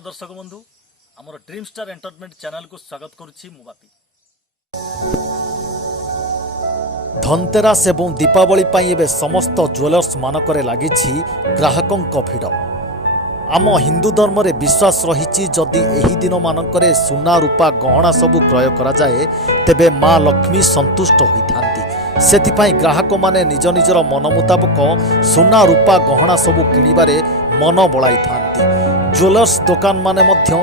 नमस्कार दर्शक बंधु आमर ड्रीम स्टार एंटरटेनमेंट चैनल को स्वागत करुछि मु बापी। धनतेरस एवं दीपावली पाई एवं समस्त ज्वेलर्स मानकरे लागिछि ग्राहकों भिड़। आम हिंदू धर्म रे विश्वास रही जदि एही दिन मानकरे सुना रूपा गहना सबु क्रय करा जाए तेबे माँ लक्ष्मी संतुष्ट होइथांती। सेथिपाई ग्राहक माने निज निजर मन मुताबक सुना रूपा गहना सबु किणिबारे मन बलाई थांती। ज्वेलर्स दुकान माने मध्य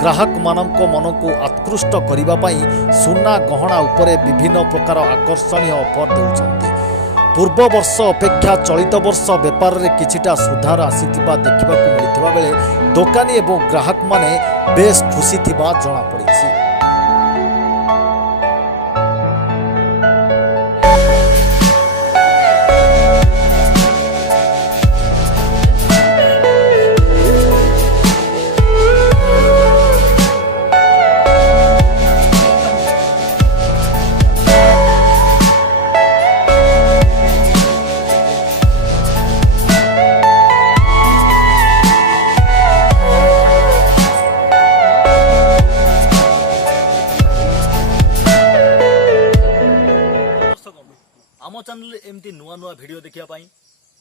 ग्राहक मानक मन को आकृष्ट करिबा पाई सुना गहना उपरे विभिन्न प्रकार आकर्षणीय ऑफर देउछंती। पूर्व वर्ष अपेक्षा चलित वर्ष बेपार रे किछिटा सुधार आसीथिबा देखिबाकू मिलिथिबा बेले दुकानी एवं ग्राहक माने बेस खुशी थिबा जणा पड़िछि। आम चैनल एमती नुआ नुआ वीडियो देखिया पाई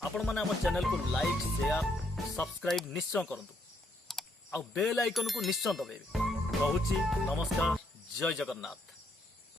आपण माने आम चैनल को लाइक शेयर सब्सक्राइब निश्चय करंतु आ बेल आइकन को निश्चय दबाइबे। कहूची नमस्कार, जय जगन्नाथ।